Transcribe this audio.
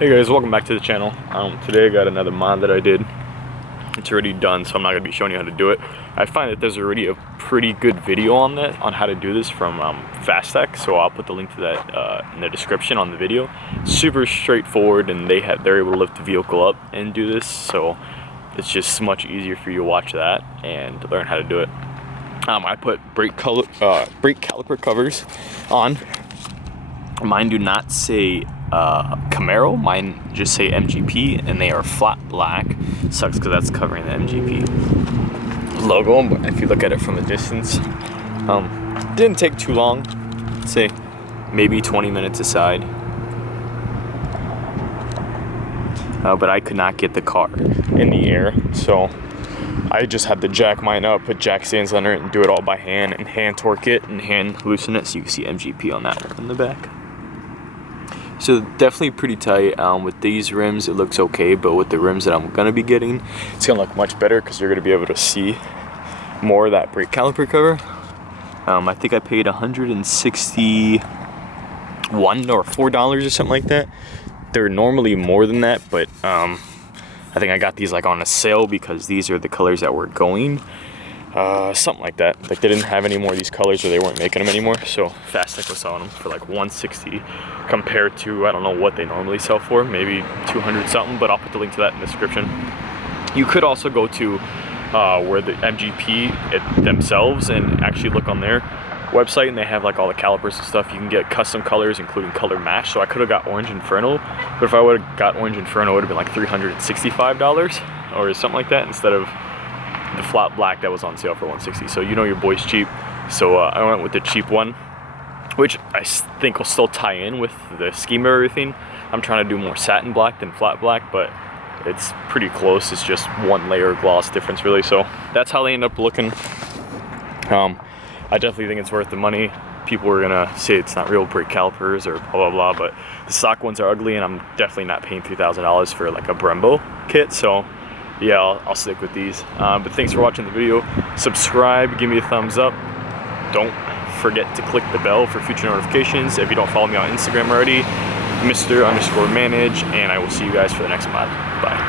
Hey guys, welcome back to the channel. Today I got another mod that I did. It's already done, so I'm not going to be showing you how to do it. I find that there's already a pretty good video on that, on how to do this from Fast Tech, so I'll put the link to that in the description on the video. Super straightforward, and they're able to lift the vehicle up and do this, so it's just much easier for you to watch that and learn how to do it. I put brake caliper covers on. Mine do not say Camaro, mine just say MGP, and they are flat black. Sucks because that's covering the MGP logo, but if you look at it from a distance, didn't take too long. I'd say maybe 20 minutes aside. But I could not get the car in the air, so I just had to jack mine up, put jack stands under it, and do it all by hand, and hand torque it and hand loosen it, so you can see MGP on that one in the back. So definitely pretty tight. With these rims it looks okay, but with the rims that I'm gonna be getting, it's gonna look much better because you're gonna be able to see more of that brake caliper cover. I think I paid $161 or $4 or something like that. They're normally more than that, but I think I got these like on a sale because these are the colors that were going. Something like that. Like they didn't have any more of these colors, or they weren't making them anymore, so Fast Tech was selling them for like $160 compared to, I don't know what they normally sell for, maybe 200 something, but I'll put the link to that in the description. You could also go to where the MGP themselves and actually look on their website, and they have like all the calipers and stuff. You can get custom colors, including color match. So I could have got Orange Inferno, but if I would have got Orange Inferno, it would have been like $365 or something like that, instead of the flat black that was on sale for $160. So you know your boy's cheap, so I went with the cheap one, which I think will still tie in with the scheme of everything. I'm trying to do more satin black than flat black, but it's pretty close. It's just one layer of gloss difference really. So that's how they end up looking. I definitely think it's worth the money. People are gonna say it's not real brake calipers or blah blah blah, but the stock ones are ugly, and I'm definitely not paying $3,000 for like a Brembo kit. So yeah, I'll stick with these. But thanks for watching the video. Subscribe, give me a thumbs up. Don't forget to click the bell for future notifications. If you don't follow me on Instagram already, Mr._manage, and I will see you guys for the next mod. Bye.